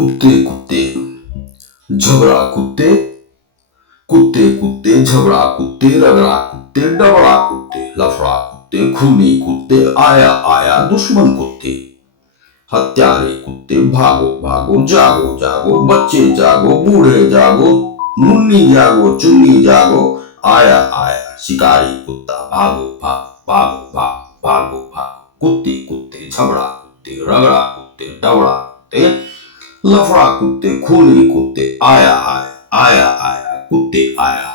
कुत्ते कुत्ते झगड़ा कुत्ते, कुत्ते कुत्ते झगड़ा कुत्ते, रगड़ा कुत्ते, डबड़ा कुत्ते, लफड़ा कुत्ते, खूनी कुत्ते, आया आया दुश्मन कुत्ते, हत्यारे कुत्ते, भागो भागो, जागो जागो, बच्चे जागो, बूढ़े जागो, मुन्नी जागो, चुन्नी जागो, आया आया शिकारी कुत्ता, भागो भागो भागो भागो भागो भागो, कुत्ते कुत्ते झगड़ा कुत्ते, रगड़ा कुत्ते, डबड़ा कुत्ते, लफड़ा कुत्ते, खूनी कुत्ते, आया आया आया आया कुत्ते आया,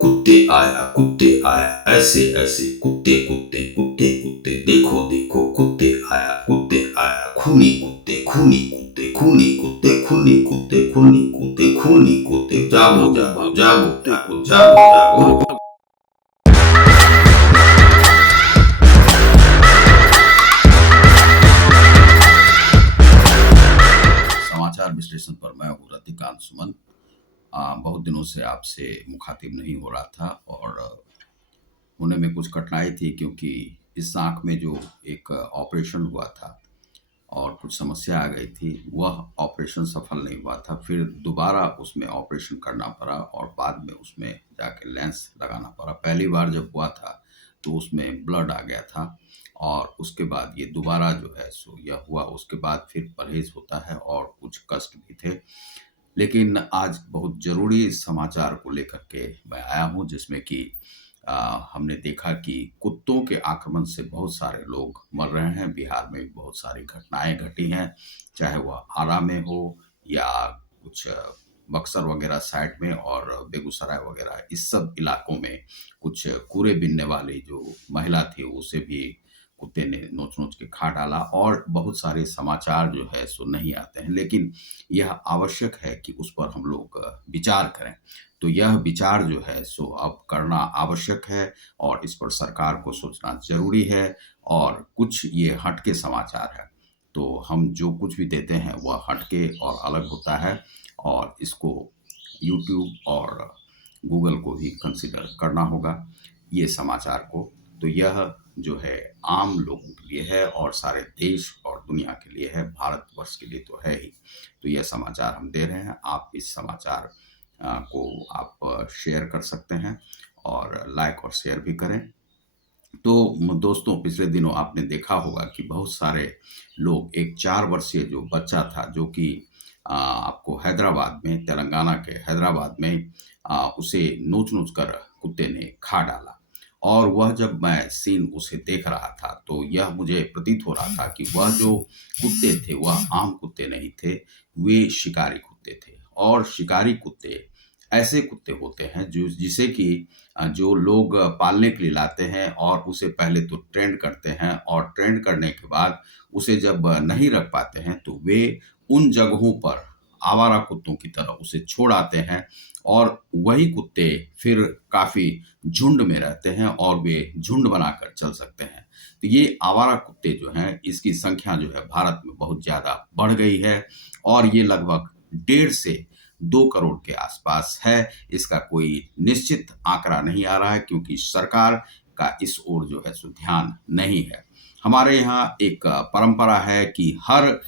कुत्ते आया कुत्ते आया, ऐसे ऐसे कुत्ते कुत्ते कुत्ते कुत्ते, देखो देखो कुत्ते आया खूनी कुत्ते खूनी कुत्ते खूनी कुत्ते खूनी कुत्ते खूनी कुत्ते खूनी कुत्ते, जागो जागो जागो जागो जागो जागो। समाचार विश्लेषण पर मैं हूँ रतिकांत सुमन। बहुत दिनों से आपसे मुखातिब नहीं हो रहा था और होने में कुछ कठिनाई थी, क्योंकि इस आंख में जो एक ऑपरेशन हुआ था और कुछ समस्या आ गई थी, वह ऑपरेशन सफल नहीं हुआ था। फिर दोबारा उसमें ऑपरेशन करना पड़ा और बाद में उसमें जाके लेंस लगाना पड़ा। पहली बार जब हुआ था तो उसमें ब्लड आ गया था और उसके बाद ये दोबारा जो है सो यह हुआ। उसके बाद फिर परहेज होता है और कुछ कष्ट भी थे। लेकिन आज बहुत ज़रूरी समाचार को लेकर के मैं आया हूँ, जिसमें कि हमने देखा कि कुत्तों के आक्रमण से बहुत सारे लोग मर रहे हैं। बिहार में भी बहुत सारी घटनाएं घटी हैं, चाहे वह आरा में हो या कुछ बक्सर वगैरह साइड में और बेगूसराय वगैरह, इस सब इलाकों में कुछ कूड़े बीनने वाली जो महिला थी उसे भी कुत्ते ने नोच नोच के खा डाला। और बहुत सारे समाचार जो है सो नहीं आते हैं, लेकिन यह आवश्यक है कि उस पर हम लोग विचार करें। तो यह विचार जो है सो अब करना आवश्यक है और इस पर सरकार को सोचना ज़रूरी है। और कुछ ये हटके समाचार है, तो हम जो कुछ भी देते हैं वह हटके और अलग होता है, और इसको यूट्यूब और गूगल को भी कंसिडर करना होगा ये समाचार को। तो यह जो है आम लोगों के लिए है और सारे देश और दुनिया के लिए है, भारतवर्ष के लिए तो है ही। तो यह समाचार हम दे रहे हैं। आप इस समाचार को आप शेयर कर सकते हैं और लाइक और शेयर भी करें। तो दोस्तों, पिछले दिनों आपने देखा होगा कि बहुत सारे लोग, एक 4 वर्षीय जो बच्चा था, जो कि आपको हैदराबाद में, तेलंगाना के हैदराबाद में उसे नोच-नोच कर कुत्ते ने खा डाला। और वह, जब मैं सीन उसे देख रहा था, तो यह मुझे प्रतीत हो रहा था कि वह जो कुत्ते थे, वह आम कुत्ते नहीं थे, वे शिकारी कुत्ते थे। और शिकारी कुत्ते ऐसे कुत्ते होते हैं जो जिसे कि जो लोग पालने के लिए लाते हैं और उसे पहले तो ट्रेंड करते हैं, और ट्रेंड करने के बाद उसे जब नहीं रख पाते हैं तो वे उन जगहों पर आवारा कुत्तों की तरह उसे छोड़ आते हैं। और वही कुत्ते फिर काफ़ी झुंड में रहते हैं और वे झुंड बनाकर चल सकते हैं। तो ये आवारा कुत्ते जो हैं, इसकी संख्या जो है भारत में बहुत ज़्यादा बढ़ गई है और ये लगभग 1.5 से 2 करोड़ के आसपास है। इसका कोई निश्चित आंकड़ा नहीं आ रहा है, क्योंकि सरकार का इस ओर जो है सो ध्यान नहीं है। हमारे यहाँ एक परंपरा है कि हर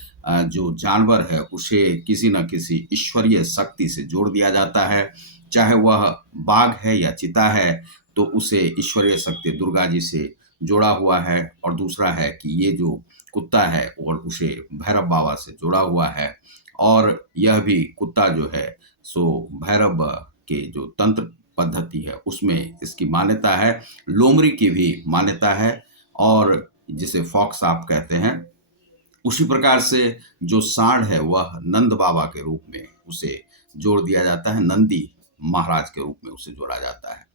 जो जानवर है उसे किसी न किसी ईश्वरीय शक्ति से जोड़ दिया जाता है। चाहे वह बाघ है या चीता है, तो उसे ईश्वरीय शक्ति दुर्गा जी से जोड़ा हुआ है। और दूसरा है कि ये जो कुत्ता है और उसे भैरव बाबा से जोड़ा हुआ है। और यह भी कुत्ता जो है सो भैरव के जो तंत्र पद्धति है उसमें इसकी मान्यता है। लोमड़ी की भी मान्यता है, और जिसे फॉक्स आप कहते हैं, उसी प्रकार से जो सांड है वह नंद बाबा के रूप में उसे जोड़ दिया जाता है, नंदी महाराज के रूप में उसे जोड़ा जाता है।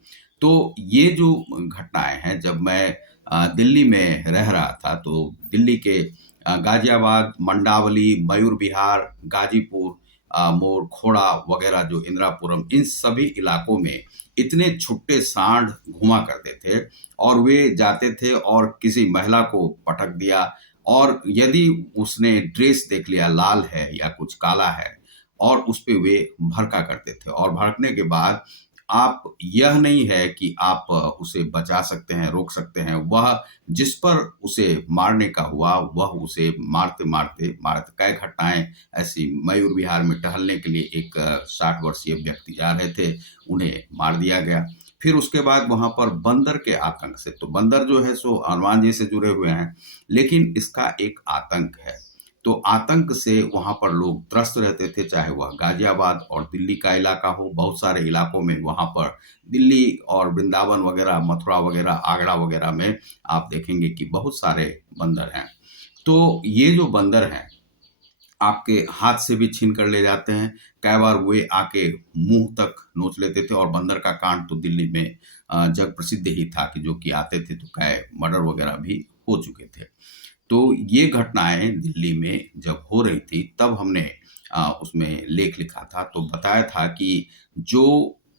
तो ये जो घटनाएं हैं, जब मैं दिल्ली में रह रहा था, तो दिल्ली के गाजियाबाद, मंडावली, मयूर विहार, गाजीपुर मोड़, खोड़ा वगैरह, जो इंदिरापुरम, इन सभी इलाकों में इतने छुट्टे सांड घुमा करते थे। और वे जाते थे और किसी महिला को पटक दिया, और यदि उसने ड्रेस देख लिया लाल है या कुछ काला है, और उस पे वे भड़का करते थे। और भड़कने के बाद आप यह नहीं है कि आप उसे बचा सकते हैं, रोक सकते हैं। वह जिस पर उसे मारने का हुआ, वह उसे मारते-मारते कई घटनाएँ ऐसी मयूर विहार में टहलने के लिए एक 60 वर्षीय व्यक्ति जा रहे थे, उन्हें मार दिया गया। फिर उसके बाद वहाँ पर बंदर के आतंक से, तो बंदर जो है सो हनुमान जी से जुड़े हुए हैं, लेकिन इसका एक आतंक है। तो आतंक से वहाँ पर लोग त्रस्त रहते थे, चाहे वह गाज़ियाबाद और दिल्ली का इलाका हो। बहुत सारे इलाकों में वहाँ पर दिल्ली और वृंदावन वगैरह, मथुरा वगैरह, आगरा वगैरह में आप देखेंगे कि बहुत सारे बंदर हैं। तो ये जो बंदर हैं, आपके हाथ से भी छीन कर ले जाते हैं। कई बार वे आके मुँह तक नोच लेते थे और बंदर का कांड तो दिल्ली में जग प्रसिद्ध ही था कि जो कि आते थे तो कई मर्डर वगैरह भी हो चुके थे। तो ये घटनाएँ दिल्ली में जब हो रही थी, तब हमने उसमें लेख लिखा था, तो बताया था कि जो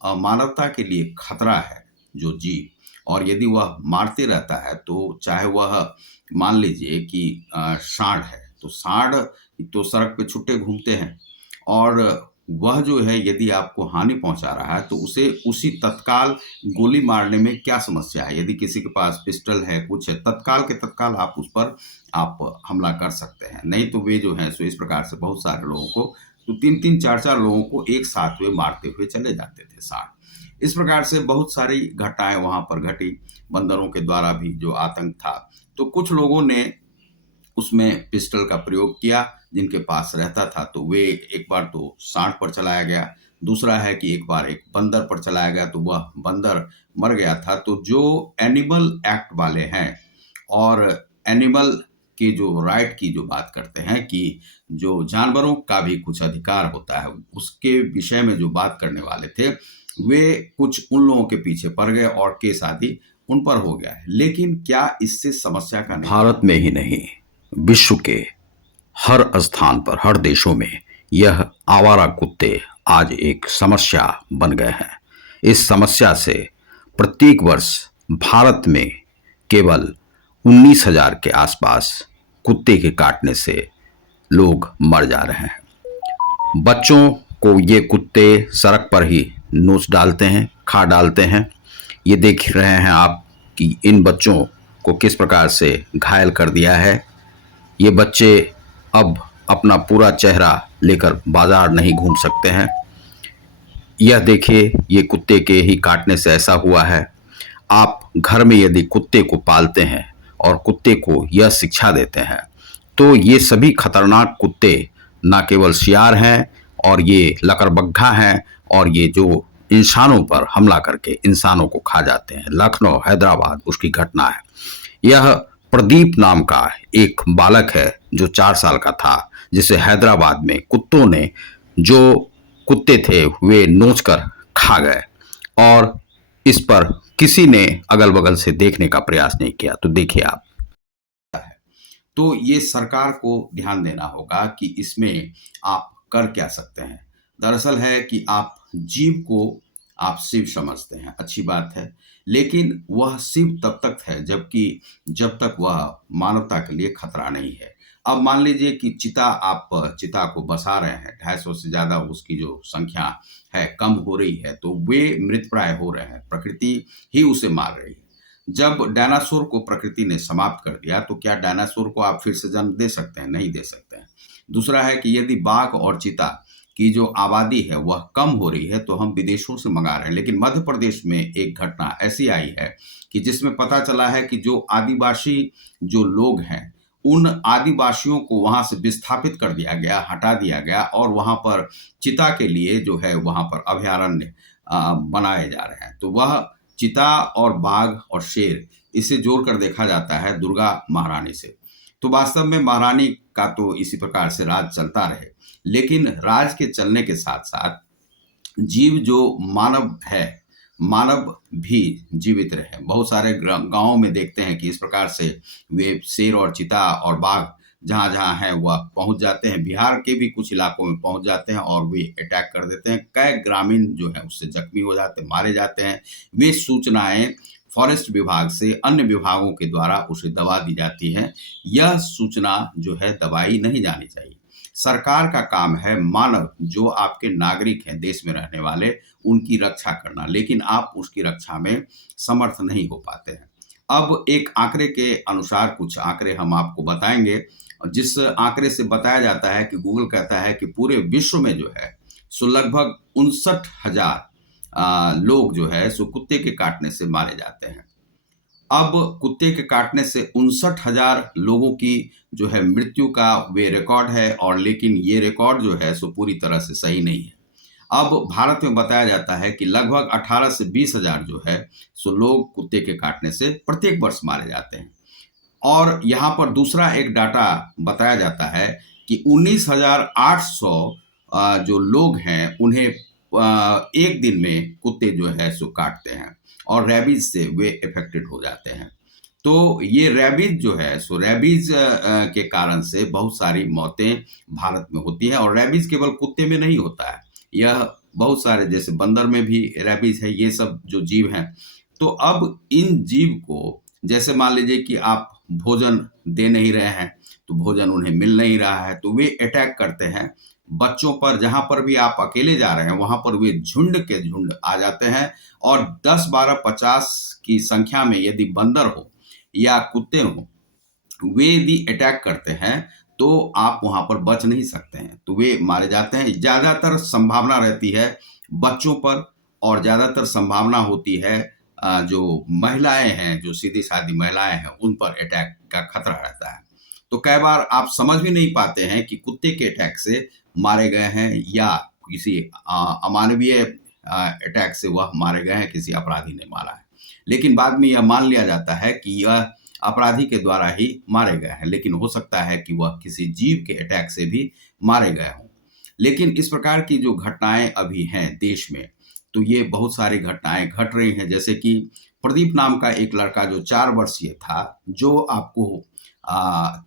मानवता के लिए खतरा है, जो जीव, और यदि वह मारते रहता है, तो चाहे वह मान लीजिए कि सांड है, तो सांड तो सड़क पे छुट्टे घूमते हैं, और वह जो है यदि आपको हानि पहुँचा रहा है, तो उसे उसी तत्काल गोली मारने में क्या समस्या है? यदि किसी के पास पिस्टल है, कुछ है, तत्काल के तत्काल आप उस पर आप हमला कर सकते हैं। नहीं तो वे जो हैं सो इस प्रकार से बहुत सारे लोगों को, तो 3-3 4-4 लोगों को एक साथ वे मारते हुए चले जाते थे सांड। इस प्रकार से बहुत सारी घटनाएँ वहाँ पर घटी, बंदरों के द्वारा भी जो आतंक था। तो कुछ लोगों ने उसमें पिस्टल का प्रयोग किया, जिनके पास रहता था, तो वे एक बार तो सांड पर चलाया गया, दूसरा है कि एक बार एक बंदर पर चलाया गया, तो वह बंदर मर गया था। तो जो एनिमल एक्ट वाले हैं और एनिमल के जो राइट की जो बात करते हैं कि जो जानवरों का भी कुछ अधिकार होता है, उसके विषय में जो बात करने वाले थे, वे कुछ उन लोगों के पीछे पड़ गए और केस आदि उन पर हो गया है। लेकिन क्या इससे समस्या का भारत में ही नहीं, विश्व के हर स्थान पर, हर देशों में यह आवारा कुत्ते आज एक समस्या बन गए हैं। इस समस्या से प्रत्येक वर्ष भारत में केवल 19,000 के आसपास कुत्ते के काटने से लोग मर जा रहे हैं। बच्चों को ये कुत्ते सड़क पर ही नोच डालते हैं, खा डालते हैं। ये देख रहे हैं आप कि इन बच्चों को किस प्रकार से घायल कर दिया है। ये बच्चे अब अपना पूरा चेहरा लेकर बाजार नहीं घूम सकते हैं। यह देखिए, ये कुत्ते के ही काटने से ऐसा हुआ है। आप घर में यदि कुत्ते को पालते हैं और कुत्ते को यह शिक्षा देते हैं, तो ये सभी खतरनाक कुत्ते ना केवल शियार हैं और ये लकड़बग्घा हैं, और ये जो इंसानों पर हमला करके इंसानों को खा जाते हैं। लखनऊ, हैदराबाद उसकी घटना है। यह प्रदीप नाम का एक बालक है जो 4 साल का था, जिसे हैदराबाद में कुत्तों ने, जो कुत्ते थे वे नोच कर खा गए, और इस पर किसी ने अगल बगल से देखने का प्रयास नहीं किया। तो देखिए आप। तो ये सरकार को ध्यान देना होगा कि इसमें आप कर क्या सकते हैं। दरअसल है कि आप जीव को आप शिव समझते हैं, अच्छी बात है, लेकिन वह शिव तब तक है जब तक वह मानवता के लिए खतरा नहीं है। अब मान लीजिए कि आप चिता को बसा रहे हैं, 250 से ज़्यादा उसकी जो संख्या है कम हो रही है, तो वे मृतप्राय हो रहे हैं, प्रकृति ही उसे मार रही है। जब डायनासोर को प्रकृति ने समाप्त कर दिया, तो क्या डायनासोर को आप फिर से जन्म दे सकते हैं? नहीं दे सकते हैं। दूसरा है कि यदि बाघ और चीता की जो आबादी है वह कम हो रही है, तो हम विदेशों से मंगा रहे हैं। लेकिन मध्य प्रदेश में एक घटना ऐसी आई है कि जिसमें पता चला है कि जो आदिवासी जो लोग हैं, उन आदिवासियों को वहाँ से विस्थापित कर दिया गया, हटा दिया गया, और वहाँ पर चिता के लिए जो है वहाँ पर अभयारण्य बनाए जा रहे हैं। तो वह चिता और बाघ और शेर, इसे जोड़कर देखा जाता है दुर्गा महारानी से। तो वास्तव में महारानी का तो इसी प्रकार से राज चलता रहे, लेकिन राज के चलने के साथ-साथ जीव जो मानव है, मानव भी जीवित रहे। बहुत सारे गाँवों में देखते हैं कि इस प्रकार से वे शेर और चीता और बाघ जहाँ-जहाँ हैं वह पहुँच जाते हैं। बिहार के भी कुछ इलाकों में पहुँच जाते हैं और वे अटैक कर देते हैं। कई ग्रामीण जो हैं उससे जख्मी हो जाते हैं, मारे जाते हैं। वे सूचनाएँ फॉरेस्ट विभाग से अन्य विभागों के द्वारा उसे दबा दी जाती हैं। यह सूचना जो है दबाई नहीं जानी चाहिए। सरकार का काम है मानव जो आपके नागरिक हैं देश में रहने वाले, उनकी रक्षा करना, लेकिन आप उसकी रक्षा में समर्थ नहीं हो पाते हैं। अब एक आंकड़े के अनुसार कुछ आंकड़े हम आपको बताएँगे, जिस आंकड़े से बताया जाता है कि गूगल कहता है कि पूरे विश्व में जो है सो लगभग 59,000 लोग जो है सो कुत्ते के काटने से मारे जाते हैं। अब कुत्ते के काटने से 59,000 लोगों की जो है मृत्यु का वे रिकॉर्ड है, और लेकिन ये रिकॉर्ड जो है सो पूरी तरह से सही नहीं है। अब भारत में बताया जाता है कि लगभग 18 से 20,000 जो है सो लोग कुत्ते के काटने से प्रत्येक वर्ष मारे जाते हैं। और यहाँ पर दूसरा एक डाटा बताया जाता है कि 19,800 जो लोग हैं उन्हें एक दिन में कुत्ते जो है सो काटते हैं, और रैबीज से वे अफेक्टेड हो जाते हैं। तो ये रैबीज जो है सो रैबीज के कारण से बहुत सारी मौतें भारत में होती हैं, और रैबीज केवल कुत्ते में नहीं होता है, यह बहुत सारे जैसे बंदर में भी रैबीज है, ये सब जो जीव हैं। तो अब इन जीव को जैसे मान लीजिए कि आप भोजन दे नहीं रहे हैं, तो भोजन उन्हें मिल नहीं रहा है, तो वे अटैक करते हैं बच्चों पर। जहाँ पर भी आप अकेले जा रहे हैं वहाँ पर वे झुंड के झुंड आ जाते हैं, और 10, 12, 50 की संख्या में यदि बंदर हो या कुत्ते हो, वे यदि अटैक करते हैं तो आप वहाँ पर बच नहीं सकते हैं, तो वे मारे जाते हैं। ज़्यादातर संभावना रहती है बच्चों पर, और ज़्यादातर संभावना होती है जो महिलाएं हैं, जो सीधी-सादी महिलाएं हैं, उन पर अटैक का खतरा रहता है। तो कई बार आप समझ भी नहीं पाते हैं कि कुत्ते के अटैक से मारे गए हैं या किसी अमानवीय अटैक से वह मारे गए हैं, किसी अपराधी ने मारा है। लेकिन बाद में यह मान लिया जाता है कि यह अपराधी के द्वारा ही मारे गए हैं, लेकिन हो सकता है कि वह किसी जीव के अटैक से भी मारे गए हों। लेकिन इस प्रकार की जो घटनाएं अभी हैं देश में, तो ये बहुत सारी घटनाएं घट रही हैं। जैसे कि प्रदीप नाम का एक लड़का जो 4 वर्षीय था, जो आपको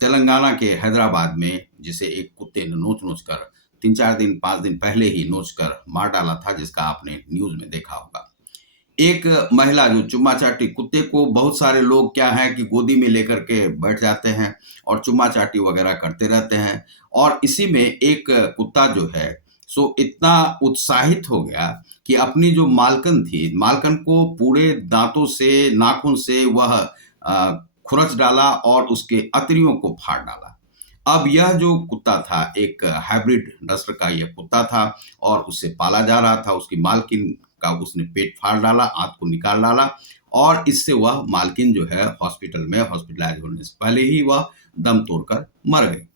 तेलंगाना के हैदराबाद में जिसे एक कुत्ते ने नोच-नोच कर 3-4 दिन 5 दिन पहले ही नोच कर मार डाला था, जिसका आपने न्यूज़ में देखा होगा। एक महिला जो चुम्मा-चाटी, कुत्ते को बहुत सारे लोग क्या है कि गोदी में लेकर के बैठ जाते हैं और चुम्मा-चाटी वगैरह करते रहते हैं, और इसी में एक कुत्ता जो है सो इतना उत्साहित हो गया कि अपनी जो मालकिन थी, मालकिन को पूरे दाँतों से, नाखून से वह खुरच डाला और उसके अतरियों को फाड़ डाला। अब यह जो कुत्ता था एक हाइब्रिड नस्ल का यह कुत्ता था, और उसे पाला जा रहा था। उसकी मालकिन का उसने पेट फाड़ डाला, आँत को निकाल डाला, और इससे वह मालकिन जो है हॉस्पिटल में हॉस्पिटलाइज़ होने से पहले ही वह दम तोड़कर मर गई।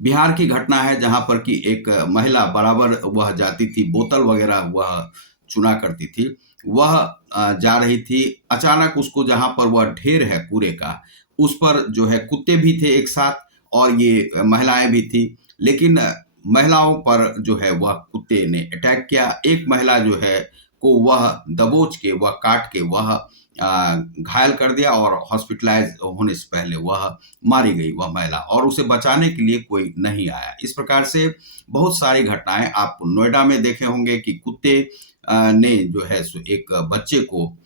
बिहार की घटना है जहाँ पर कि एक महिला बराबर वह जाती थी, बोतल वगैरह वह चुना करती थी। वह जा रही थी, अचानक उसको जहाँ पर वह ढेर है कूड़े का, उस पर जो है कुत्ते भी थे एक साथ और ये महिलाएँ भी थी। लेकिन महिलाओं पर जो है वह कुत्ते ने अटैक किया। एक महिला जो है को वह दबोच के, वह काट के वह घायल कर दिया, और हॉस्पिटलाइज़ होने से पहले वह मारी गई वह महिला, और उसे बचाने के लिए कोई नहीं आया। इस प्रकार से बहुत सारी घटनाएँ आप नोएडा में देखे होंगे कि कुत्ते ने जो है सो एक बच्चे को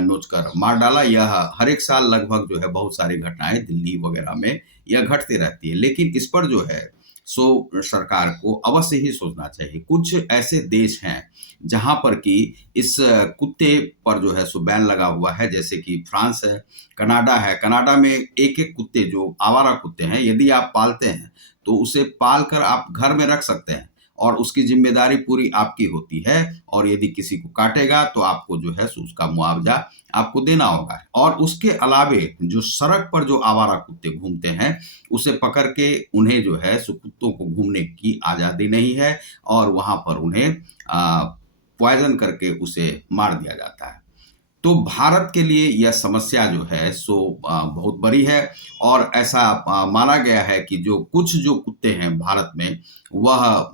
नोचकर मार डाला। यह हर एक साल लगभग जो है बहुत सारी घटनाएँ दिल्ली वगैरह में यह घटती रहती है। लेकिन इस पर जो है सो सरकार को अवश्य ही सोचना चाहिए। कुछ ऐसे देश हैं जहाँ पर कि इस कुत्ते पर जो है सो बैन लगा हुआ है, जैसे कि फ्रांस है, कनाडा है। कनाडा में एक-एक कुत्ते जो आवारा कुत्ते हैं, यदि आप पालते हैं, तो उसे पाल कर आप घर में रख सकते हैं, और उसकी ज़िम्मेदारी पूरी आपकी होती है, और यदि किसी को काटेगा तो आपको जो है सो उसका मुआवज़ा आपको देना होगा। और उसके अलावे जो सड़क पर जो आवारा कुत्ते घूमते हैं, उसे पकड़ के उन्हें जो है सो कुत्तों को घूमने की आज़ादी नहीं है, और वहाँ पर उन्हें पॉइज़न करके उसे मार दिया जाता है। तो भारत के लिए यह समस्या जो है सो बहुत बड़ी है, और ऐसा माना गया है कि जो कुत्ते हैं भारत में, वह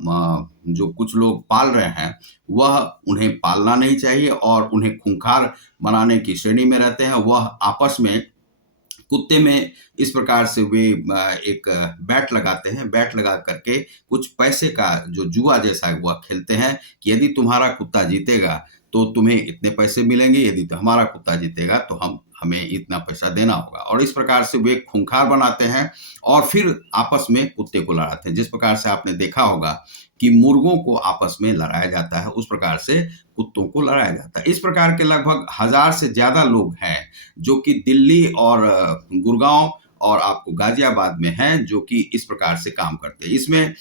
जो कुछ लोग पाल रहे हैं, वह उन्हें पालना नहीं चाहिए, और उन्हें खूंखार बनाने की श्रेणी में रहते हैं। वह आपस में कुत्ते में इस प्रकार से वे एक बैट लगाते हैं, बैट लगा करके कुछ पैसे का जो जुआ जैसा है वह खेलते हैं कि यदि तुम्हारा कुत्ता जीतेगा तो तुम्हें इतने पैसे मिलेंगे, यदि हमारा कुत्ता जीतेगा तो हम हमें इतना पैसा देना होगा। और इस प्रकार से वे खूंखार बनाते हैं और फिर आपस में कुत्ते को लड़ाते हैं। जिस प्रकार से आपने देखा होगा कि मुर्गों को आपस में लड़ाया जाता है, उस प्रकार से कुत्तों को लड़ाया जाता है। इस प्रकार के लगभग 1000 से ज़्यादा लोग हैं जो कि दिल्ली और गुड़गांव और आपको गाजियाबाद में हैं, जो कि इस प्रकार से काम करते हैं। इसमें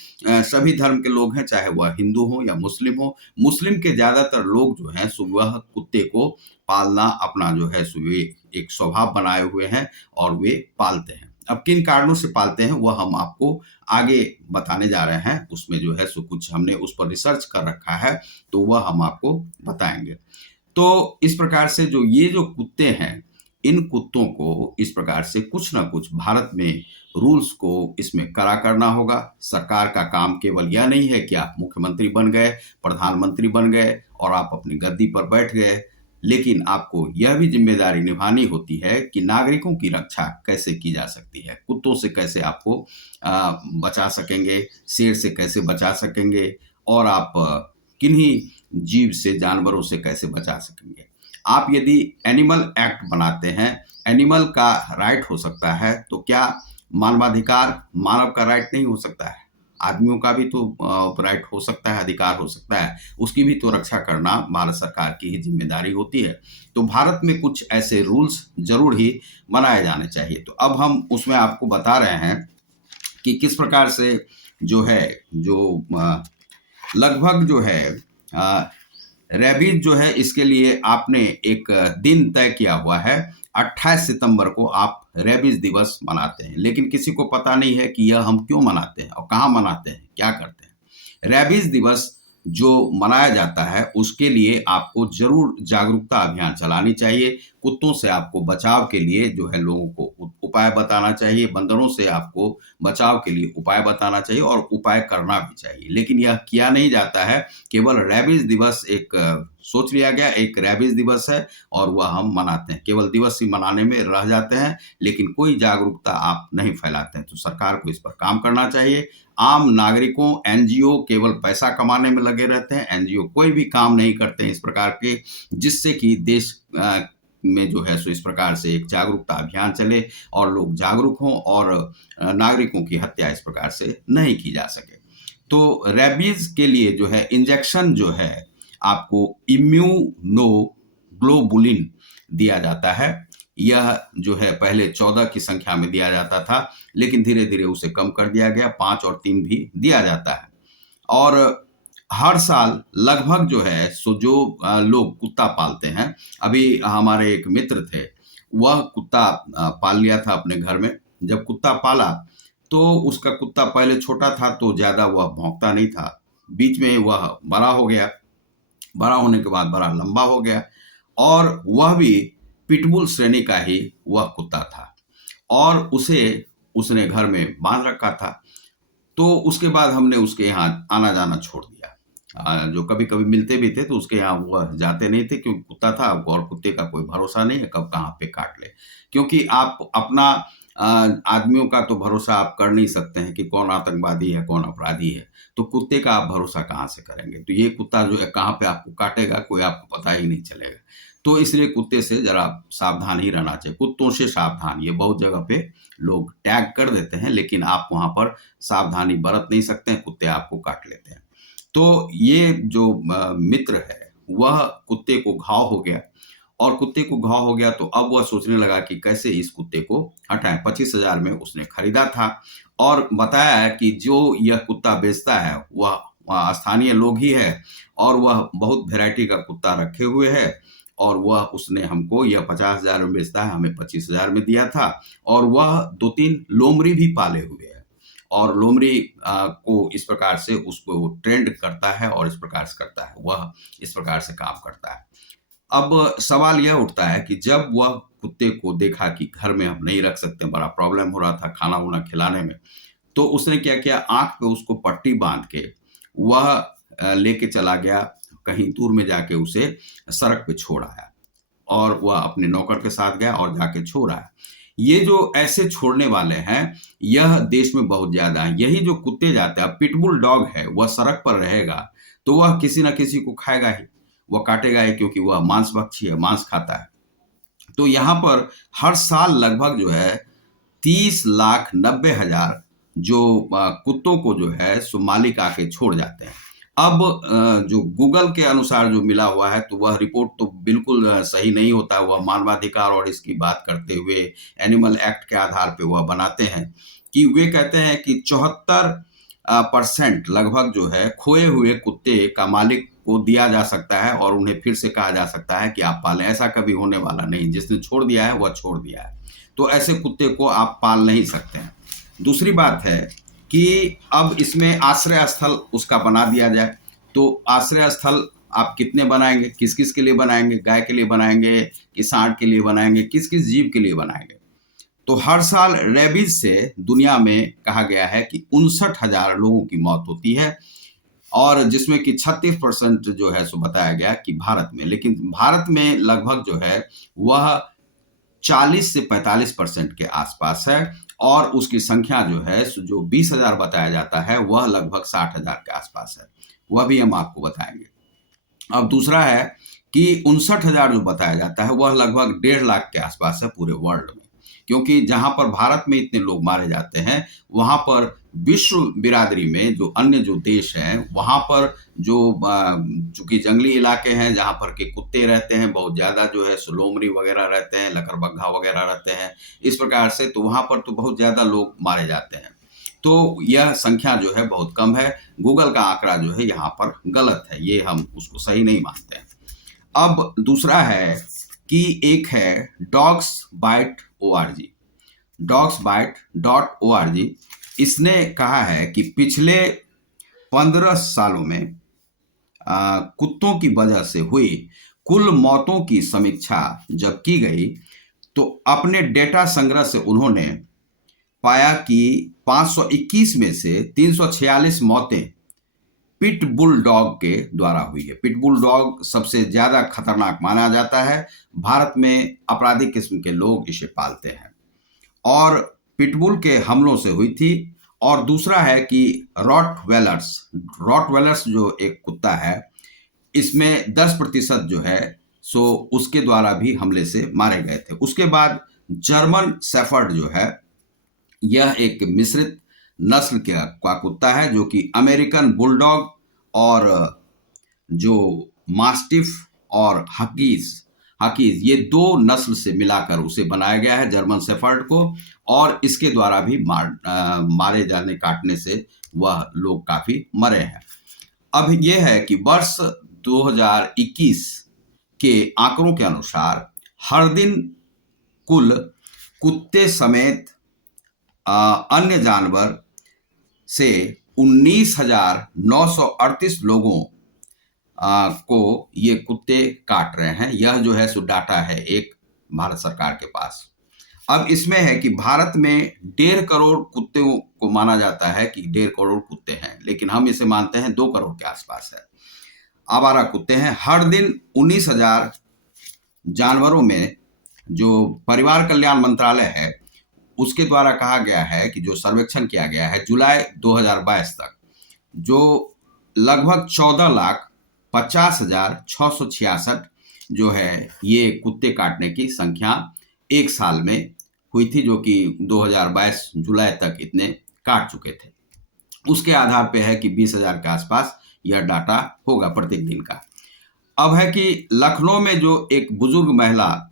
सभी धर्म के लोग हैं, चाहे वह हिंदू हो या मुस्लिम हो। मुस्लिम के ज़्यादातर लोग जो हैं सो वह कुत्ते को पालना अपना जो है सो वे एक स्वभाव बनाए हुए हैं और वे पालते हैं। अब किन कारणों से पालते हैं वह हम आपको आगे बताने जा रहे हैं। उसमें जो है सो कुछ हमने उस पर रिसर्च कर रखा है, तो वह हम आपको बताएँगे। तो इस प्रकार से ये जो कुत्ते हैं, इन कुत्तों को इस प्रकार से कुछ ना कुछ भारत में रूल्स को इसमें कड़ा करना होगा। सरकार का काम केवल यह नहीं है कि आप मुख्यमंत्री बन गए, प्रधानमंत्री बन गए और आप अपनी गद्दी पर बैठ गए, लेकिन आपको यह भी ज़िम्मेदारी निभानी होती है कि नागरिकों की रक्षा कैसे की जा सकती है। कुत्तों से कैसे आपको बचा सकेंगे, शेर से कैसे बचा सकेंगे और आप किन्हीं जीव से, जानवरों से कैसे बचा सकेंगे। आप यदि एनिमल एक्ट बनाते हैं, एनिमल का राइट हो सकता है, तो क्या मानवाधिकार मानव का राइट नहीं हो सकता है? आदमियों का भी तो राइट हो सकता है, अधिकार हो सकता है, उसकी भी तो रक्षा करना भारत सरकार की ही ज़िम्मेदारी होती है। तो भारत में कुछ ऐसे रूल्स ज़रूर ही बनाए जाने चाहिए। तो अब हम उसमें आपको बता रहे हैं कि किस प्रकार से जो है, लगभग जो है रेबीज जो है, इसके लिए आपने एक दिन तय किया हुआ है। 28 सितंबर को आप रेबीज दिवस मनाते हैं, लेकिन किसी को पता नहीं है कि यह हम क्यों मनाते हैं और कहाँ मनाते हैं, क्या करते हैं। रेबीज दिवस जो मनाया जाता है, उसके लिए आपको ज़रूर जागरूकता अभियान चलानी चाहिए। कुत्तों से आपको बचाव के लिए जो है लोगों को उपाय बताना चाहिए, बंदरों से आपको बचाव के लिए उपाय बताना चाहिए और उपाय करना भी चाहिए। लेकिन यह किया नहीं जाता है, केवल रेबीज दिवस एक सोच लिया गया, एक रेबीज दिवस है और वह हम मनाते हैं। केवल दिवस ही मनाने में रह जाते हैं, लेकिन कोई जागरूकता आप नहीं फैलाते हैं। तो सरकार को इस पर काम करना चाहिए। आम नागरिकों, एनजीओ केवल पैसा कमाने में लगे रहते हैं। एनजीओ कोई भी काम नहीं करते हैं इस प्रकार के, जिससे कि देश में जो है सो इस प्रकार से एक जागरूकता अभियान चले और लोग जागरूक हों और नागरिकों की हत्या इस प्रकार से नहीं की जा सके। तो रेबीज के लिए जो है इंजेक्शन जो है आपको इम्यूनोग्लोबुलिन दिया जाता है। यह जो है पहले 14 की संख्या में दिया जाता था, लेकिन धीरे-धीरे उसे कम कर दिया गया, 5 और 3 भी दिया जाता है। और हर साल लगभग जो है सो जो लोग कुत्ता पालते हैं, अभी हमारे एक मित्र थे, वह कुत्ता पाल लिया था अपने घर में। जब कुत्ता पाला तो उसका कुत्ता पहले छोटा था तो ज़्यादा वह भौंकता नहीं था, बीच में वह बड़ा हो गया, बड़ा होने के बाद बड़ा लंबा हो गया और वह भी पिटबुल श्रेणी का ही वह कुत्ता था और उसने घर में बांध रखा था। तो उसके बाद हमने उसके यहाँ आना जाना छोड़ दिया। जो कभी-कभी मिलते भी थे तो उसके यहाँ वह जाते नहीं थे, क्योंकि कुत्ता था और कुत्ते का कोई भरोसा नहीं है कब कहाँ पे काट ले। क्योंकि आप अपना आदमियों का तो भरोसा आप कर नहीं सकते हैं कि कौन आतंकवादी है, कौन अपराधी है। तो कुत्ते का आप भरोसा कहाँ से करेंगे? तो ये कुत्ता जो है कहाँ पे आपको काटेगा, कोई आपको पता ही नहीं चलेगा। तो इसलिए कुत्ते से ज़रा सावधान ही रहना चाहिए। कुत्तों से सावधान, ये बहुत जगह पे लोग टैग कर देते हैं, लेकिन आप वहाँ पर सावधानी बरत नहीं सकते हैं, कुत्ते आपको काट लेते हैं। तो ये जो मित्र है, वह कुत्ते को घाव हो गया और कुत्ते को घाव हो गया तो अब वह सोचने लगा कि कैसे इस कुत्ते को हटाएँ। 25,000 में उसने खरीदा था और बताया है कि जो यह कुत्ता बेचता है वह स्थानीय लोग ही है और वह बहुत वैरायटी का कुत्ता रखे हुए है और वह उसने हमको यह 50,000 में बेचता है, हमें 25,000 में दिया था और वह 2-3 लोमड़ी भी पाले हुए है और लोमड़ी को इस प्रकार से उसको ट्रेंड करता है और इस प्रकार से करता है, वह इस प्रकार से काम करता है। अब सवाल यह उठता है कि जब वह कुत्ते को देखा कि घर में हम नहीं रख सकते, बड़ा प्रॉब्लम हो रहा था खाना-वाना खिलाने में, तो उसने क्या किया, आँख पे उसको पट्टी बाँध के वह लेके चला गया, कहीं दूर में जाके उसे सड़क पे छोड़ आया और वह अपने नौकर के साथ गया और जाके छोड़ आया। ये जो ऐसे छोड़ने वाले हैं, यह देश में बहुत ज़्यादा हैं। यही जो कुत्ते जाते हैं, अब पिटबुल डॉग है, वह सड़क पर रहेगा, तो वह किसी न किसी को खाएगा ही, वह काटेगा ही, क्योंकि वह मांसभक्षी है, मांस खाता है। तो यहाँ पर हर साल लगभग जो है 30,90,000 जो कुत्तों को जो है सो मालिक आके छोड़ जाते हैं। अब जो गूगल के अनुसार जो मिला हुआ है तो वह रिपोर्ट तो बिल्कुल सही नहीं होता है। वह मानवाधिकार और इसकी बात करते हुए एनिमल एक्ट के आधार पे वह बनाते हैं कि वे कहते हैं कि 74% लगभग जो है खोए हुए कुत्ते का मालिक को दिया जा सकता है और उन्हें फिर से कहा जा सकता है कि आप पालें। ऐसा कभी होने वाला नहीं, जिसने छोड़ दिया है वह छोड़ दिया है, तो ऐसे कुत्ते को आप पाल नहीं सकते हैं। दूसरी बात है कि अब इसमें आश्रय स्थल उसका बना दिया जाए, तो आश्रय स्थल आप कितने बनाएंगे, किस किस के लिए बनाएंगे, गाय के लिए बनाएंगे कि सांड के लिए बनाएंगे, किस किस जीव के लिए बनाएंगे। तो हर साल रेबीज से दुनिया में कहा गया है कि 59,000 लोगों की मौत होती है और जिसमें कि 36% जो है सो बताया गया कि भारत में, लेकिन भारत में लगभग जो है वह 40 से 45% के आसपास है और उसकी संख्या जो है जो 20,000 बताया जाता है वह लगभग 60,000 के आसपास है, वह भी हम आपको बताएंगे। अब दूसरा है कि 59,000 जो बताया जाता है वह लगभग 1.5 लाख के आसपास है पूरे वर्ल्ड में, क्योंकि जहां पर भारत में इतने लोग मारे जाते हैं वहां पर विश्व बिरादरी में जो अन्य जो देश हैं वहां पर जो चूंकि जंगली इलाके हैं जहां पर के कुत्ते रहते हैं बहुत ज्यादा जो है लोमड़ी वगैरह रहते हैं, लकड़बग्घा वगैरह रहते हैं, इस प्रकार से तो वहां पर तो बहुत ज्यादा लोग मारे जाते हैं। तो यह संख्या जो है बहुत कम है। गूगल का आंकड़ा जो है यहाँ पर गलत है, ये हम उसको सही नहीं मानते हैं। अब दूसरा है कि एक है डॉग्स बाइट ORG, dogsbite.org। इसने कहा है कि पिछले 15 सालों में कुत्तों की वजह से हुई कुल मौतों की समीक्षा जब की गई तो अपने डेटा संग्रह से उन्होंने पाया कि 521 में से 346 मौतें पिट बुल डॉग के द्वारा हुई है। पिट बुल डॉग सबसे ज्यादा खतरनाक माना जाता है। भारत में आपराधिक किस्म के लोग इसे पालते हैं और पिटबुल के हमलों से हुई थी। और दूसरा है कि रॉटवेलर्स जो एक कुत्ता है इसमें 10% जो है सो उसके द्वारा भी हमले से मारे गए थे। उसके बाद जर्मन शेफर्ड जो है यह एक मिश्रित नस्ल का कुत्ता है जो कि अमेरिकन बुलडॉग और जो मास्टिफ और हकीज ये 2 नस्ल से मिलाकर उसे बनाया गया है जर्मन शेफर्ड को, और इसके द्वारा भी मारे जाने काटने से वह लोग काफी मरे हैं। अब यह है कि वर्ष 2021 के आंकड़ों के अनुसार हर दिन कुल कुत्ते समेत अन्य जानवर से 19,938 लोगों को ये कुत्ते काट रहे हैं। यह जो है सो डाटा है एक भारत सरकार के पास। अब इसमें है कि भारत में 1.5 करोड़ कुत्तों को माना जाता है कि 1.5 करोड़ कुत्ते हैं, लेकिन हम इसे मानते हैं 2 करोड़ के आसपास है आवारा कुत्ते हैं। हर दिन 19,000 जानवरों में जो परिवार कल्याण मंत्रालय है उसके द्वारा कहा गया है कि जो सर्वेक्षण किया गया है जुलाई 2022 तक, जो लगभग 14,50,666 जो है ये कुत्ते काटने की संख्या एक साल में हुई थी, जो कि 2022 जुलाई तक इतने काट चुके थे। उसके आधार पे है कि 20,000 के आसपास यह डाटा होगा प्रत्येक दिन का। अब है कि लखनऊ में जो एक बुजुर्ग महिला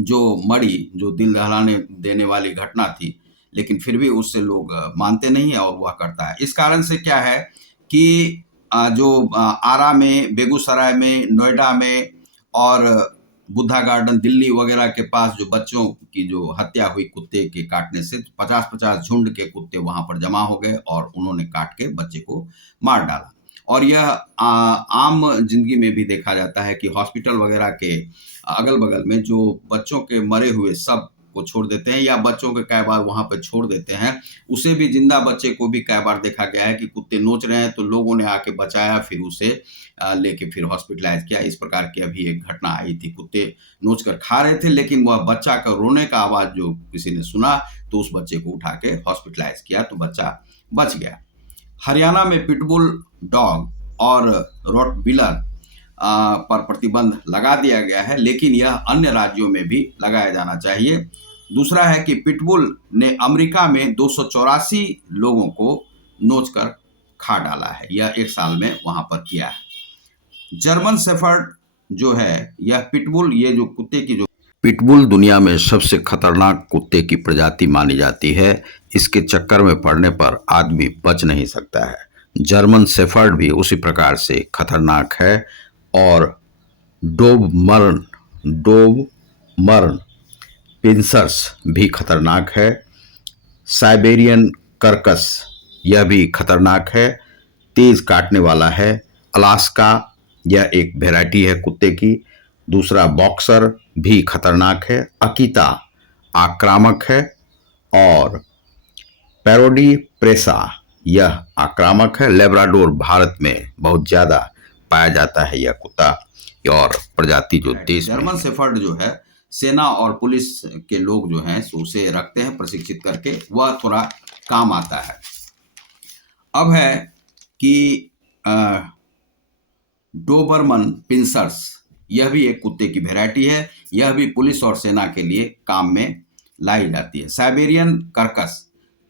जो मरी, जो दिल दहलाने देने वाली घटना थी, लेकिन फिर भी उससे लोग मानते नहीं है और वह करता है। इस कारण से क्या है कि जो आरा में, बेगूसराय में, नोएडा में और बुद्धा गार्डन दिल्ली वगैरह के पास जो बच्चों की जो हत्या हुई कुत्ते के काटने से, 50-50 झुंड के कुत्ते वहां पर जमा हो गए और उन्होंने काट के बच्चे को मार डाला। और यह आम जिंदगी में भी देखा जाता है कि हॉस्पिटल वगैरह के अगल बगल में जो बच्चों के मरे हुए सब को छोड़ देते हैं या बच्चों के कई बार वहां पर छोड़ देते हैं, उसे भी जिंदा बच्चे को भी कई बार देखा गया है कि कुत्ते नोच रहे हैं तो लोगों ने आके बचाया, फिर उसे लेके फिर हॉस्पिटलाइज किया। इस प्रकार की अभी एक घटना आई थी, कुत्ते नोच कर खा रहे थे लेकिन वह बच्चा का रोने का आवाज जो किसी ने सुना तो उस बच्चे को उठा के हॉस्पिटलाइज किया तो बच्चा बच गया। हरियाणा में पिटबुल डॉग और रॉटविलर पर प्रतिबंध लगा दिया गया है, लेकिन यह अन्य राज्यों में भी लगाया जाना चाहिए। दूसरा है कि पिटबुल ने अमेरिका में 284 लोगों को नोचकर खा डाला है, यह एक साल में वहां पर किया है। जर्मन शेफर्ड जो है, यह पिटबुल, ये जो कुत्ते की जो पिटबुल दुनिया में सबसे खतरनाक कुत्ते की प्रजाति मानी जाती है। इसके चक्कर में पड़ने पर आदमी बच नहीं सकता है। जर्मन शेफर्ड भी उसी प्रकार से खतरनाक है। और डोबमर्न डोबमर्न पिंसर्स भी खतरनाक है। साइबेरियन कर्कस, यह भी खतरनाक है, तेज काटने वाला है। अलास्का, यह एक वैरायटी है कुत्ते की। दूसरा बॉक्सर भी खतरनाक है। अकीता आक्रामक है। और पैरोडी प्रेसा, यह आक्रामक है। लेब्राडोर भारत में बहुत ज्यादा पाया जाता है यह कुत्ता, और प्रजाति जो देश में जर्मन शेफर्ड जो है, सेना और पुलिस के लोग जो हैं सो उसे रखते हैं प्रशिक्षित करके, वह थोड़ा काम आता है। अब है कि डोबरमन पिंसर्स, यह भी एक कुत्ते की वैरायटी है। यह भी पुलिस और सेना के लिए काम में लाई जाती है। साइबेरियन कर्कस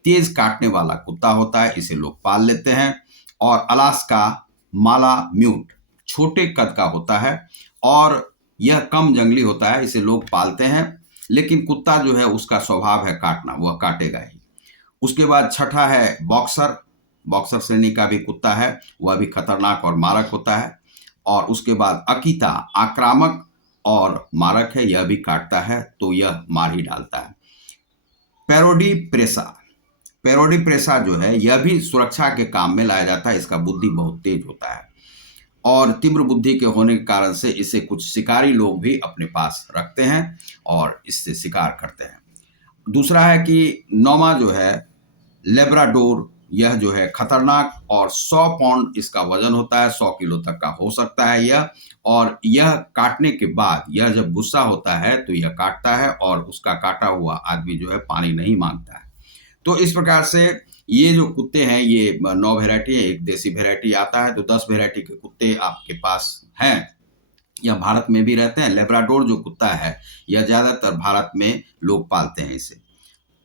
तेज काटने वाला कुत्ता होता है, इसे लोग पाल लेते हैं। और अलास्का मालाम्यूट छोटे कद का होता है और यह कम जंगली होता है, इसे लोग पालते हैं। लेकिन कुत्ता जो है उसका स्वभाव है काटना, वह काटेगा ही। उसके बाद छठा है बॉक्सर। बॉक्सर श्रेणी का भी कुत्ता है, वह भी खतरनाक और मारक होता है। और उसके बाद अकीता आक्रामक और मारक है, यह भी काटता है, तो यह मार ही डालता है। पैरोडी प्रेसा, पैरोडी प्रेसा जो है, यह भी सुरक्षा के काम में लाया जाता है। इसका बुद्धि बहुत तेज होता है और तीव्र बुद्धि के होने के कारण से इसे कुछ शिकारी लोग भी अपने पास रखते हैं और इससे शिकार करते हैं। दूसरा है कि नौमा जो है लेब्राडोर, यह जो है खतरनाक और 100 पाउंड इसका वजन होता है, 100 किलो तक का हो सकता है यह। और यह काटने के बाद, यह जब गुस्सा होता है तो यह काटता है और उसका काटा हुआ आदमी जो है पानी नहीं मांगता है। तो इस प्रकार से ये जो कुत्ते हैं, ये 9 वैरायटी है, एक देसी वैरायटी आता है, तो 10 वैरायटी के कुत्ते आपके पास हैं। यह भारत में भी रहते हैं। लेब्राडोर जो कुत्ता है, यह ज्यादातर भारत में लोग पालते हैं इसे।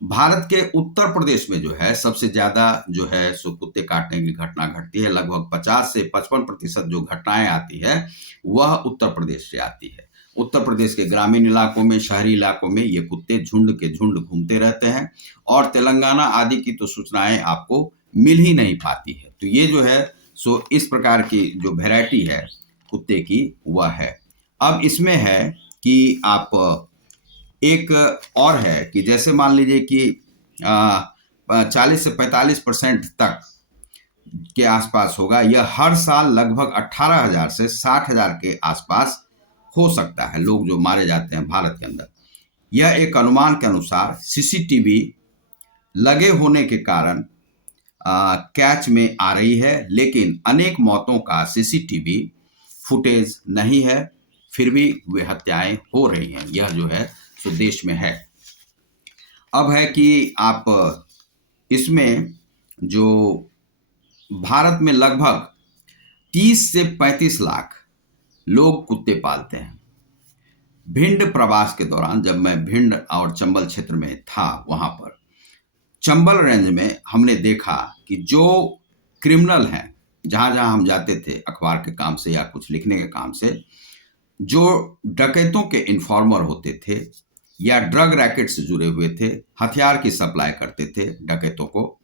भारत के उत्तर प्रदेश में जो है सबसे ज्यादा जो है सो कुत्ते काटने की घटना घटती है। लगभग 50 से 55% जो घटनाएं आती है वह उत्तर प्रदेश से आती है। उत्तर प्रदेश के ग्रामीण इलाकों में, शहरी इलाकों में ये कुत्ते झुंड के झुंड घूमते रहते हैं और तेलंगाना आदि की तो सूचनाएं आपको मिल ही नहीं पाती है। तो ये जो है सो इस प्रकार की जो वैरायटी है कुत्ते की वह है। अब इसमें है कि आप एक और है कि जैसे मान लीजिए कि 40 से 45% तक के आसपास होगा। यह हर साल लगभग 18,000 से 60,000 के आसपास हो सकता है लोग जो मारे जाते हैं भारत के अंदर। यह एक अनुमान के अनुसार सीसीटीवी लगे होने के कारण कैच में आ रही है, लेकिन अनेक मौतों का सीसीटीवी फुटेज नहीं है, फिर भी वे हत्याएं हो रही हैं। यह जो है सो देश में है। अब है कि आप इसमें जो भारत में लगभग 30 से 35 लाख लोग कुत्ते पालते हैं। भिंड प्रवास के दौरान जब मैं भिंड और चंबल क्षेत्र में था, वहां पर चंबल रेंज में हमने देखा कि जो क्रिमिनल हैं, जहां जहां हम जाते थे अखबार के काम से या कुछ लिखने के काम से, जो डकैतों के इन्फॉर्मर होते थे या ड्रग रैकेट से जुड़े हुए थे, हथियार की सप्लाई करते थे डकैतों को,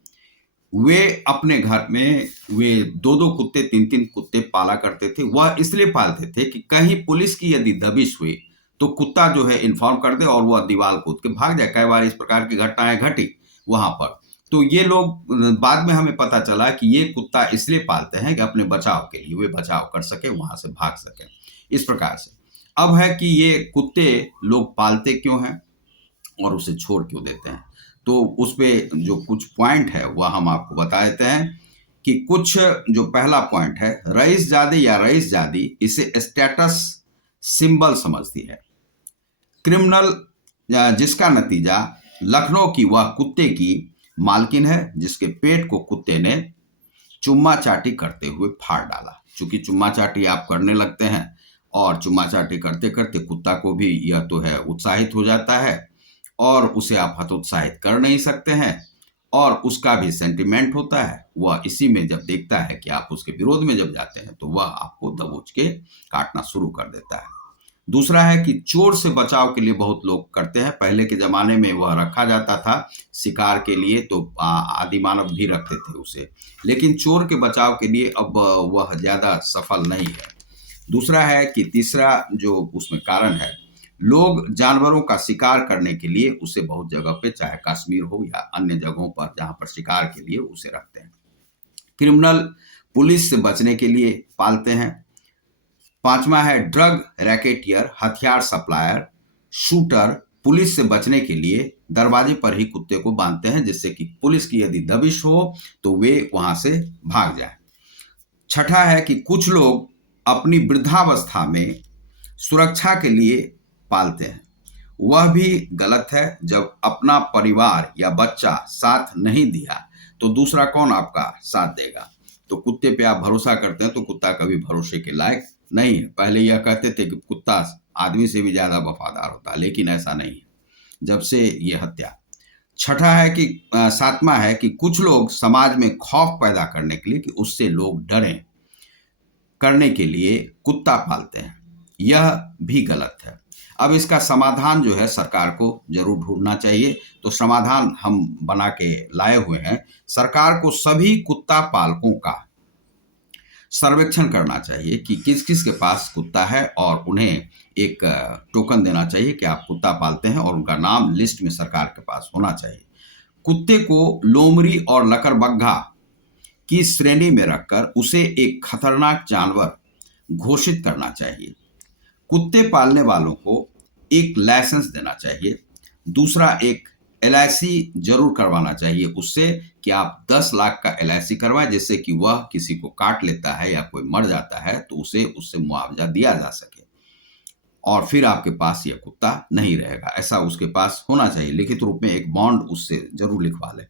वे अपने घर में वे 2-2 कुत्ते 3-3 कुत्ते पाला करते थे। वह इसलिए पालते थे कि कहीं पुलिस की यदि दबिश हुई तो कुत्ता जो है इन्फॉर्म कर दे और वह दीवार कूद के भाग जाए। कई बार इस प्रकार की घटनाएं घटी वहां पर। तो ये लोग, बाद में हमें पता चला कि ये कुत्ता इसलिए पालते हैं कि अपने बचाव के लिए, वे बचाव कर सके, वहां से भाग सके, इस प्रकार से। अब है कि ये कुत्ते लोग पालते क्यों हैं और उसे छोड़ क्यों देते हैं, तो उस पे जो कुछ पॉइंट है वह हम आपको बता देते हैं कि कुछ जो पहला पॉइंट है, रईसजादे या रईसजादी इसे स्टेटस सिंबल समझती है। क्रिमिनल जिसका नतीजा लखनऊ की वह कुत्ते की मालकिन है जिसके पेट को कुत्ते ने चुम्मा चाटी करते हुए फाड़ डाला। चूंकि चुम्मा चाटी आप करने लगते हैं और चुम्मा चाटी करते करते कुत्ता को भी यह तो है उत्साहित हो जाता है और उसे आप हतोत्साहित कर नहीं सकते हैं और उसका भी सेंटिमेंट होता है। वह इसी में जब देखता है कि आप उसके विरोध में जब जाते हैं तो वह आपको दबोच के काटना शुरू कर देता है। दूसरा है कि चोर से बचाव के लिए बहुत लोग करते हैं। पहले के ज़माने में वह रखा जाता था शिकार के लिए, तो आदि मानव भी रखते थे उसे, लेकिन चोर के बचाव के लिए अब वह ज़्यादा सफल नहीं है। दूसरा है कि तीसरा जो उसमें कारण है, लोग जानवरों का शिकार करने के लिए उसे बहुत जगह पे, चाहे कश्मीर हो या अन्य जगहों पर जहाँ पर शिकार के लिए उसे रखते हैं। क्रिमिनल पुलिस से बचने के लिए पालते हैं। पांचवा है ड्रग रैकेटियर, हथियार सप्लायर, शूटर पुलिस से बचने के लिए दरवाजे पर ही कुत्ते को बांधते हैं, जिससे कि पुलिस की यदि दबिश हो तो वे वहां से भाग जाएं। छठा है कि कुछ लोग अपनी वृद्धावस्था में सुरक्षा के लिए पालते हैं। वह भी गलत है। जब अपना परिवार या बच्चा साथ नहीं दिया तो दूसरा कौन आपका साथ देगा। तो कुत्ते पे आप भरोसा करते हैं तो कुत्ता कभी भरोसे के लायक नहीं है। पहले यह कहते थे कि कुत्ता आदमी से भी ज्यादा वफादार होता है, लेकिन ऐसा नहीं है जब से ये हत्या। छठा है कि सातवां है कि कुछ लोग समाज में खौफ पैदा करने के लिए, कि उससे लोग डरें, करने के लिए कुत्ता पालते हैं। यह भी गलत है। अब इसका समाधान जो है सरकार को जरूर ढूंढना चाहिए। तो समाधान हम बना के लाए हुए हैं। सरकार को सभी कुत्ता पालकों का सर्वेक्षण करना चाहिए कि किस किस के पास कुत्ता है और उन्हें एक टोकन देना चाहिए कि आप कुत्ता पालते हैं और उनका नाम लिस्ट में सरकार के पास होना चाहिए। कुत्ते को लोमड़ी और लकड़बग्घा की श्रेणी में रखकर उसे एक खतरनाक जानवर घोषित करना चाहिए। कुत्ते पालने वालों को एक लाइसेंस देना चाहिए। दूसरा, एक एलआईसी जरूर करवाना चाहिए उससे, कि आप 10 लाख का एलआईसी करवाएं, जिससे कि वह किसी को काट लेता है या कोई मर जाता है तो उसे उससे मुआवजा दिया जा सके और फिर आपके पास यह कुत्ता नहीं रहेगा। ऐसा उसके पास होना चाहिए। लिखित रूप में एक बॉन्ड उससे जरूर लिखवा ले।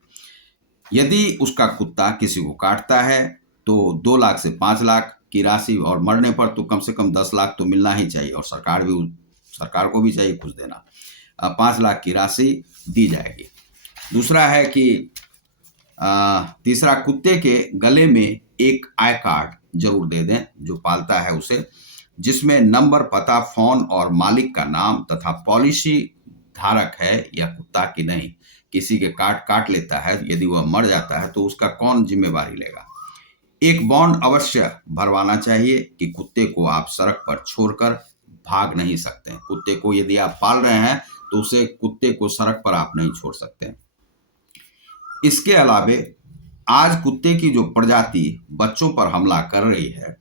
यदि उसका कुत्ता किसी को काटता है तो 2 लाख से 5 लाख की राशि, और मरने पर तो कम से कम 10 लाख तो मिलना ही चाहिए और सरकार को भी चाहिए कुछ देना। 5 लाख की राशि दी जाएगी। दूसरा है कि तीसरा, कुत्ते के गले में एक आई कार्ड जरूर दे दें जो पालता है उसे, जिसमें नंबर, पता, फोन और मालिक का नाम तथा पॉलिसी धारक है या कुत्ता की नहीं। किसी के काट लेता है, यदि वह मर जाता है तो उसका कौन जिम्मेवारी लेगा। एक बॉन्ड अवश्य भरवाना चाहिए कि कुत्ते को आप सड़क पर छोड़कर भाग नहीं सकते हैं। कुत्ते को यदि आप पाल रहे हैं तो उसे, कुत्ते को सड़क पर आप नहीं छोड़ सकते। इसके अलावे आज कुत्ते की जो प्रजाति बच्चों पर हमला कर रही है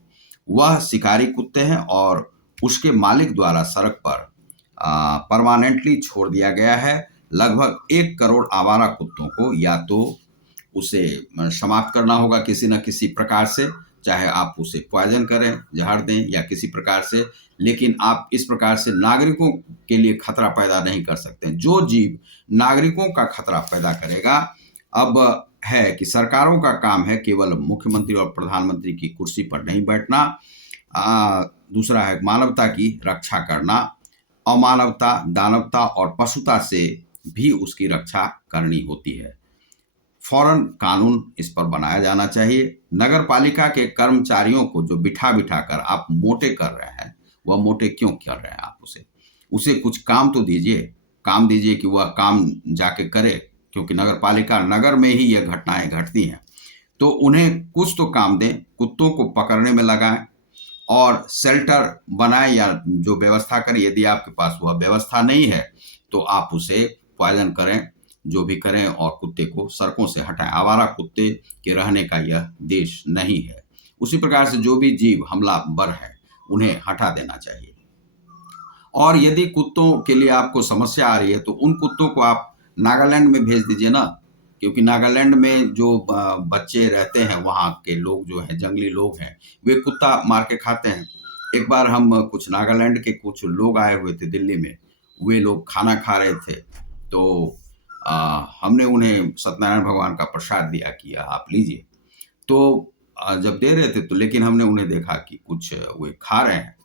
वह शिकारी कुत्ते हैं और उसके मालिक द्वारा सड़क पर परमानेंटली छोड़ दिया गया है। लगभग 1 करोड़ आवारा कुत्तों को या तो उसे समाप्त करना होगा किसी न किसी प्रकार से, चाहे आप उसे पॉइजन करें, जहर दें या किसी प्रकार से, लेकिन आप इस प्रकार से नागरिकों के लिए खतरा पैदा नहीं कर सकते। जो जीव नागरिकों का खतरा पैदा करेगा, अब है कि सरकारों का काम है केवल मुख्यमंत्री और प्रधानमंत्री की कुर्सी पर नहीं बैठना। दूसरा है मानवता की रक्षा करना। अमानवता, दानवता और पशुता से भी उसकी रक्षा करनी होती है। फौरन कानून इस पर बनाया जाना चाहिए। नगर पालिका के कर्मचारियों को जो बिठा कर आप मोटे कर रहे हैं, वह मोटे क्यों कर रहे हैं आप उसे कुछ काम तो दीजिए। काम दीजिए कि वह काम जाके करे, क्योंकि नगर पालिका, नगर में ही यह घटनाएं घटती हैं। तो उन्हें कुछ तो काम दें, कुत्तों को पकड़ने में लगाएं और शेल्टर बनाएं या जो व्यवस्था करें। यदि आपके पास वह व्यवस्था नहीं है तो आप उसे पॉइजन करें, जो भी करें, और कुत्ते को सड़कों से हटाएं। आवारा कुत्ते के रहने का यह देश नहीं है। उसी प्रकार से जो भी जीव हमलावर है उन्हें हटा देना चाहिए। और यदि कुत्तों के लिए आपको समस्या आ रही है तो उन कुत्तों को आप नागालैंड में भेज दीजिए ना, क्योंकि नागालैंड में जो बच्चे रहते हैं, वहाँ के लोग जो हैं, जंगली लोग हैं, वे कुत्ता मार के खाते हैं। एक बार हम कुछ नागालैंड के कुछ लोग आए हुए थे दिल्ली में, वे लोग खाना खा रहे थे तो हमने उन्हें सत्यनारायण भगवान का प्रसाद दिया कि आप लीजिए। तो जब दे रहे थे तो लेकिन हमने उन्हें देखा कि कुछ वे खा रहे हैं,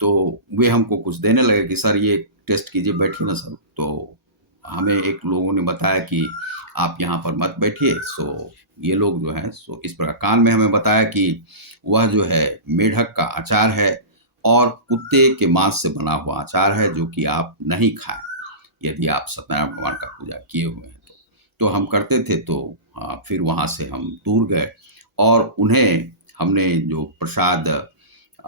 तो वे हमको कुछ देने लगे कि सर ये टेस्ट कीजिए, बैठिए ना सर। तो हमें एक लोगों ने बताया कि आप यहाँ पर मत बैठिए। सो ये लोग जो हैं सो इस प्रकार कान में हमें बताया कि वह जो है मेढक का अचार है और कुत्ते के मांस से बना हुआ अचार है, जो कि आप नहीं खाएं यदि आप सत्यनारायण भगवान का पूजा किए हुए हैं तो हम करते थे। तो फिर वहाँ से हम दूर गए और उन्हें हमने जो प्रसाद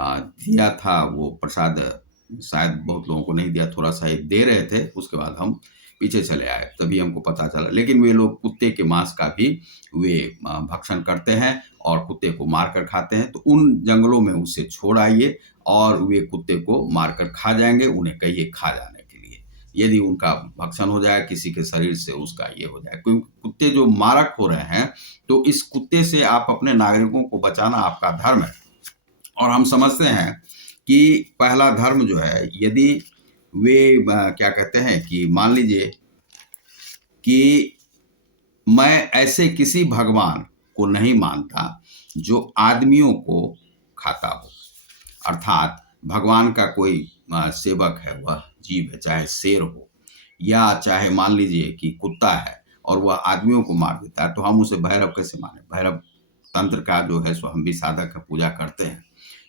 दिया था, वो प्रसाद शायद बहुत लोगों को नहीं दिया, थोड़ा-सा ही दे रहे थे, उसके बाद हम पीछे चले आए, तभी हमको पता चला। लेकिन वे लोग कुत्ते के मांस का भी वे भक्षण करते हैं और कुत्ते को मार कर खाते हैं। तो उन जंगलों में उसे छोड़ आइए और वे कुत्ते को मारकर खा जाएँगे, उन्हें कहिए खा जाने के लिए। यदि उनका भक्षण हो जाए, किसी के शरीर से उसका ये हो जाए, क्योंकि कुत्ते जो मारक हो रहे हैं, तो इस कुत्ते से आप अपने नागरिकों को बचाना आपका धर्म है। और हम समझते हैं कि पहला धर्म जो है, यदि वे क्या कहते हैं कि मान लीजिए कि मैं ऐसे किसी भगवान को नहीं मानता जो आदमियों को खाता हो। अर्थात भगवान का कोई सेवक है, वह जीव है, चाहे शेर हो या चाहे मान लीजिए कि कुत्ता है और वह आदमियों को मार देता है, तो हम उसे भैरव कैसे माने? भैरव तंत्र का जो है सो हम भी साधक है, पूजा करते हैं।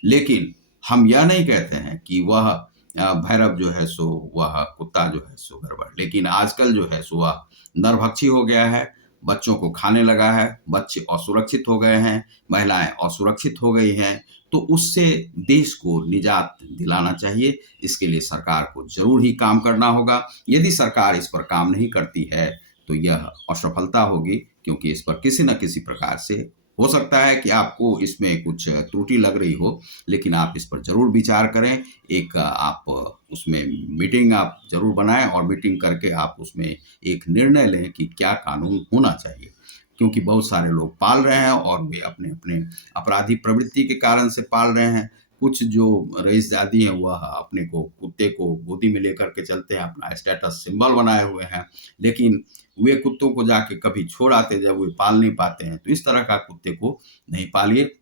लेकिन हम यह नहीं कहते हैं कि वह भैरव जो है सो वह कुत्ता जो है सो गड़बड़। लेकिन आजकल जो है सो वह नरभक्षी हो गया है, बच्चों को खाने लगा है, बच्चे असुरक्षित हो गए हैं, महिलाएं असुरक्षित हो गई हैं। तो उससे देश को निजात दिलाना चाहिए। इसके लिए सरकार को जरूर ही काम करना होगा। यदि सरकार इस पर काम नहीं करती है तो यह असफलता होगी, क्योंकि इस पर किसी न किसी प्रकार से हो सकता है कि आपको इसमें कुछ त्रुटि लग रही हो, लेकिन आप इस पर ज़रूर विचार करें। एक आप उसमें मीटिंग आप ज़रूर बनाएँ और मीटिंग करके आप उसमें एक निर्णय लें कि क्या कानून होना चाहिए। क्योंकि बहुत सारे लोग पाल रहे हैं और वे अपने-अपने आपराधिक प्रवृत्ति के कारण से पाल रहे हैं। कुछ जो रईसजादी हैं, वह अपने को कुत्ते को गोदी में लेकर के चलते हैं, अपना स्टेटस सिंबल बनाए हुए हैं। लेकिन वे कुत्तों को जाके कभी छोड़ आते जब वे पाल नहीं पाते हैं। तो इस तरह का कुत्ते को नहीं पालिए।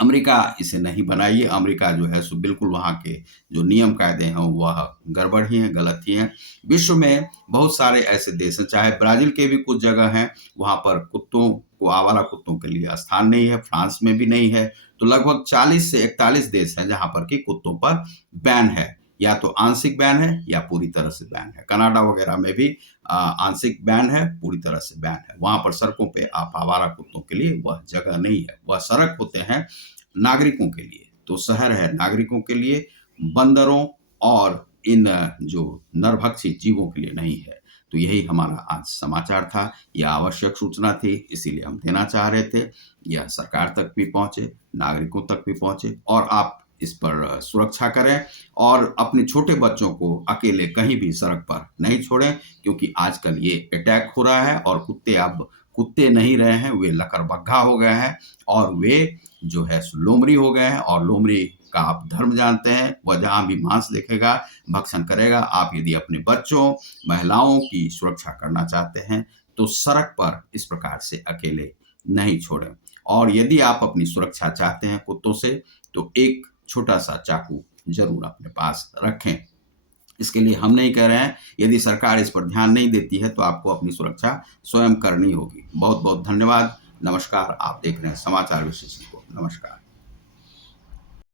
अमेरिका इसे नहीं बनाइए। अमेरिका जो है सो बिल्कुल वहाँ के जो नियम कायदे हैं वह गड़बड़ ही हैं, गलत ही हैं। विश्व में बहुत सारे ऐसे देश हैं, चाहे ब्राज़ील के भी कुछ जगह हैं, वहाँ पर कुत्तों को, आवारा कुत्तों के लिए स्थान नहीं है, फ्रांस में भी नहीं है। तो लगभग 40 से 41 देश हैं जहाँ पर कि कुत्तों पर बैन है, या तो आंशिक बैन है या पूरी तरह से बैन है। कनाडा वगैरह में भी आंशिक बैन है, पूरी तरह से बैन है। वहाँ पर सड़कों पे आप आवारा कुत्तों के लिए वह जगह नहीं है। वह सड़क होते हैं नागरिकों के लिए, तो शहर है नागरिकों के लिए, बंदरों और इन जो नरभक्षी जीवों के लिए नहीं है। तो यही हमारा आज समाचार था। यह आवश्यक सूचना थी, इसीलिए हम देना चाह रहे थे। यह सरकार तक भी पहुँचे, नागरिकों तक भी पहुँचे और आप इस पर सुरक्षा करें और अपने छोटे बच्चों को अकेले कहीं भी सड़क पर नहीं छोड़ें, क्योंकि आजकल ये अटैक हो रहा है और कुत्ते अब कुत्ते नहीं रहे हैं, वे लकड़बग्घा हो गए हैं और वे जो है लोमड़ी हो गए हैं। और लोमड़ी का आप धर्म जानते हैं, वह जहाँ भी मांस देखेगा भक्षण करेगा। आप यदि अपने बच्चों, महिलाओं की सुरक्षा करना चाहते हैं तो सड़क पर इस प्रकार से अकेले नहीं छोड़ें। और यदि आप अपनी सुरक्षा चाहते हैं कुत्तों से, तो एक छोटा-सा चाकू ज़रूर अपने पास रखें। इसके लिए हम नहीं कह रहे हैं, यदि सरकार इस पर ध्यान नहीं देती है तो आपको अपनी सुरक्षा स्वयं करनी होगी। बहुत-बहुत धन्यवाद। नमस्कार। आप देख रहे हैं समाचार विश्लेषण को। नमस्कार।